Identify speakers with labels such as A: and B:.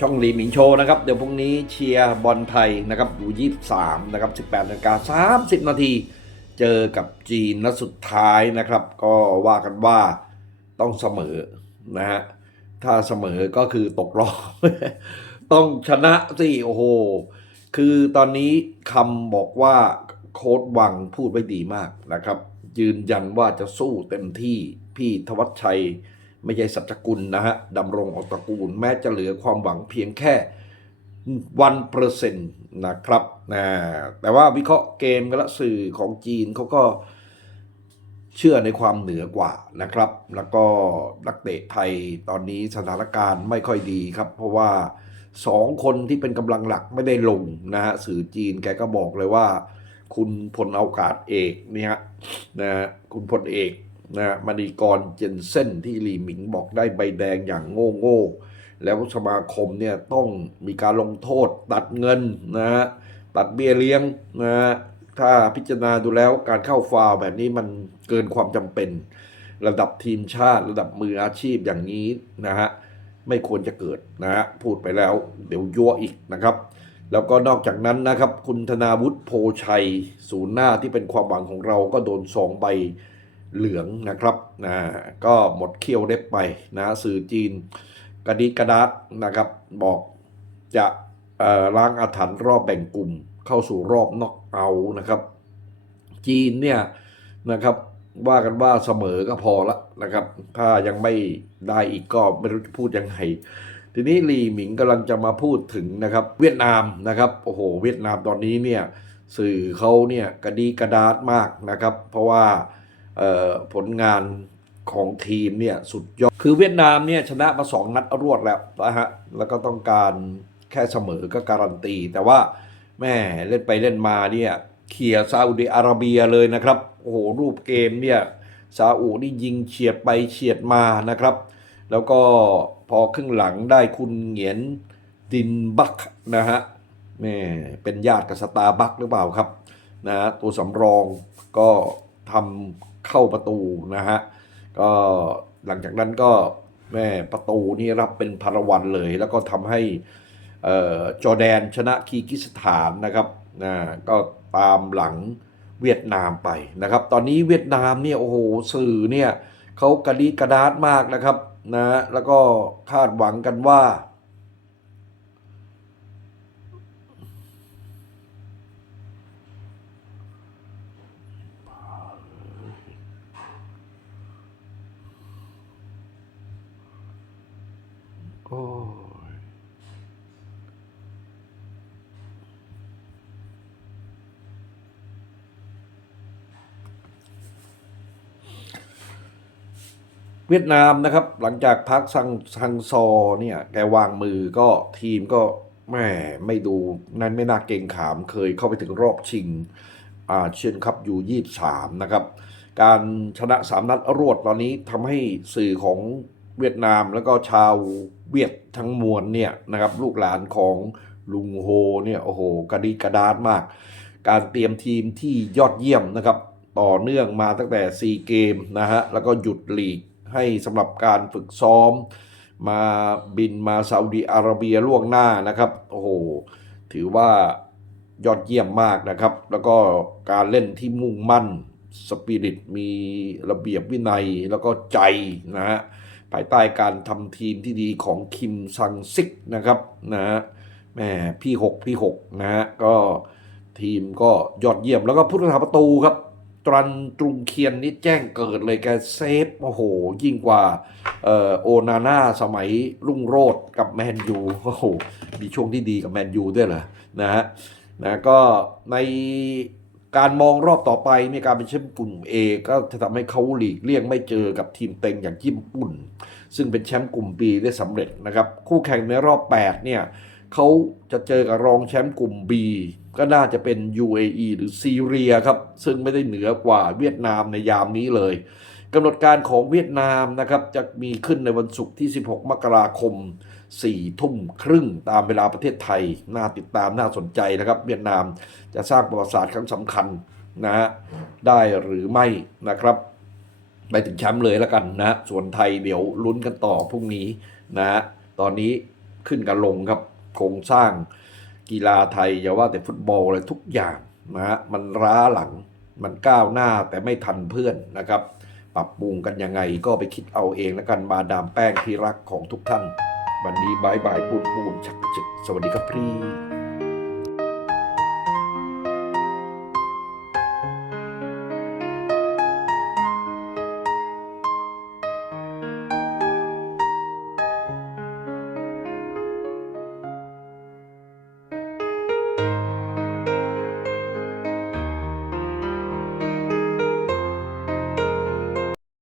A: ช่องลีมิงโชนะครับ เดี๋ยวพรุ่งนี้เชียร์บอลไทยนะครับอยู่ 23 นะครับ 18นาฬิกา30 นาที เจอกับจีนนัดสุดท้ายนะครับ ก็ว่ากันว่าต้องเสมอนะฮะ ถ้าเสมอก็คือตกรอบ ต้องชนะสิโอ้โห คือตอนนี้คำบอกว่าโค้ดวังพูดไว้ดีมากนะครับ ยืนยันว่าจะสู้เต็มที่พี่ธวัชชัย ไม่ใช่สัจกุลนะฮะดำรงออกตระกูล แม้จะเหลือความหวังเพียงแค่วันเปอร์เซ็นต์นะครับนะแต่ว่าวิเคราะห์เกมกันละสื่อของจีนเขาก็เชื่อในความเหนือกว่านะครับ แล้วก็นักเตะไทยตอนนี้สถานการณ์ไม่ค่อยดีครับ เพราะว่าสองคนที่เป็นกำลังหลักไม่ได้ลงนะฮะสื่อจีนแกก็บอกเลยว่า คุณพลอากาศเอกเนี่ยนะฮะคุณพลเอก นะฮะมณีกรเจนเซ่นที่หลีหมิงบอกได้ใบแดงอย่างโง่โง่แล้วสมาคมเนี่ยต้องมีการลงโทษตัดเงินนะฮะตัดเบี้ยเลี้ยงนะฮะถ้าพิจารณาดูแล้วการเข้าฟาวแบบนี้มันเกินความจำเป็น ระดับทีมชาติ ระดับมืออาชีพอย่างนี้นะฮะไม่ควรจะเกิดนะฮะพูดไปแล้วเดี๋ยวยั่วอีกนะครับ แล้วก็นอกจากนั้นนะครับ คุณธนาวุฒิโพชัย ศูนย์หน้าที่เป็นความหวังของเราก็โดนสองใบ เหลืองนะครับนะก็หมดเขี้ยวเล็บไปนะสื่อจีนกระดิกระดาษนะครับบอกจะล้างอาถรรพ์รอบแบ่งกลุ่มเข้าสู่รอบน็อกเอานะครับ จีนเนี่ยนะครับว่ากันว่าเสมอก็พอละนะครับ ถ้ายังไม่ได้อีกก็ไม่รู้จะพูดยังไงทีนี้ลีหมิงกำลังจะมาพูดถึงนะครับ เวียดนามนะครับโอ้โห เวียดนามตอนนี้เนี่ยสื่อเขาเนี่ยกระดีกระดาษมากนะครับ เพราะว่า ผลงานของทีมเนี่ยสุดยอด คือเวียดนามเนี่ยชนะมาสองนัดรวดแล้วนะฮะ แล้วก็ต้องการแค่เสมอก็การันตี แต่ว่าแม่เล่นไปเล่นมาเนี่ยเขี่ยซาอุดิอาระเบียเลยนะครับ โอ้โหรูปเกมเนี่ยซาอุนี่ยิงเฉียดไปเฉียดมานะครับ แล้วก็พอครึ่งหลังได้คุณเหงียนดินบักนะฮะแม่เป็นญาติกับสตาร์บัคหรือเปล่าครับนะฮะตัวสำรองก็ทำ เข้าประตูนะฮะก็หลังจากนั้นก็แม่ประตูนี่รับเป็นพารวันเลย แล้วก็ทำให้อ่อจอแดนชนะคีกิสถานนะครับนะก็ตามหลังเวียดนามไปนะครับ ตอนนี้เวียดนามเนี่ยโอ้โหสื่อเนี่ยเขากระดีกระดาษมากนะครับนะแล้วก็คาดหวังกันว่า โอ้ยเวียดนามนะครับ หลังจากพักซังซังซอเนี่ยแกวางมือก็ทีมก็แม่ไม่ดูนั้นไม่น่าเกงขามเคยเข้าไปถึงรอบชิงอาเชียนคัพยูยี่สามนะครับ การชนะสามนัดรวดตอนนี้ทำให้สื่อของ เวียดนามแล้วก็ชาวเวียดทั้งมวลเนี่ยนะครับลูกหลานของลุงโฮเนี่ยโอ้โหกระดีกระดาษมาก การเตรียมทีมที่ยอดเยี่ยมนะครับต่อเนื่องมาตั้งแต่ซีเกมนะฮะแล้วก็หยุดลีกให้สำหรับการฝึกซ้อม มาบินมาซาอุดีอาระเบียล่วงหน้านะครับโอ้โหถือว่ายอดเยี่ยมมากนะครับ แล้วก็การเล่นที่มุ่งมั่นสปิริตมีระเบียบวินัยแล้วก็ใจนะฮะ ภายใต้การทำทีมที่ดีของคิมซังซิกนะครับนะฮะแหม่พี่หกพี่หกนะฮะก็ทีมก็ยอดเยี่ยมแล้วก็ผู้รักษาประตูครับ ตรันตรุงเคียนนี่แจ้งเกิดเลยแกเซฟโอ้โห ยิ่งกว่าเอ่อโอนาน่าสมัยรุ่งโรดกับแมนยูโอ้โหมีช่วงที่ดีกับแมนยูด้วยเหรอนะฮะนะก็ใน การมองรอบต่อไปมีการเป็นแชมป์กลุ่ม A ก็จะทำให้เขาหลีกเลี่ยงไม่เจอกับทีมเต็งอย่างญี่ปุ่น ซึ่งเป็นแชมป์กลุ่ม B ได้สำเร็จนะครับ คู่แข่งในรอบ 8 เนี่ยเขาจะเจอกับรองแชมป์กลุ่ม B ก็น่าจะเป็น UAE หรือซีเรียครับ ซึ่งไม่ได้เหนือกว่าเวียดนามในยามนี้เลย กำหนดการของเวียดนามนะครับจะมีขึ้นในวันศุกร์ที่ 16 มกราคม 4 ทุ่มครึ่งตามเวลาประเทศไทย น่าติดตามน่าสนใจนะครับ เวียดนามจะสร้างประวัติศาสตร์ครั้งสำคัญนะฮะได้หรือไม่นะครับ ไปถึงแชมป์เลยแล้วกันนะ ส่วนไทยเดี๋ยวลุ้นกันต่อพรุ่งนี้นะฮะตอนนี้ขึ้นกับลงครับโครงสร้างกีฬาไทยอย่าว่าแต่ฟุตบอลเลยทุกอย่างนะฮะมันล้าหลังมันก้าวหน้าแต่ไม่ทันเพื่อนนะครับ ปรับปรุงกันยังไงก็ไปคิดเอาเองแล้วกันมาดามแป้งที่รักของทุกท่าน วันนี้บายบายปูนปูนชักจึกสวัสดีครับพี่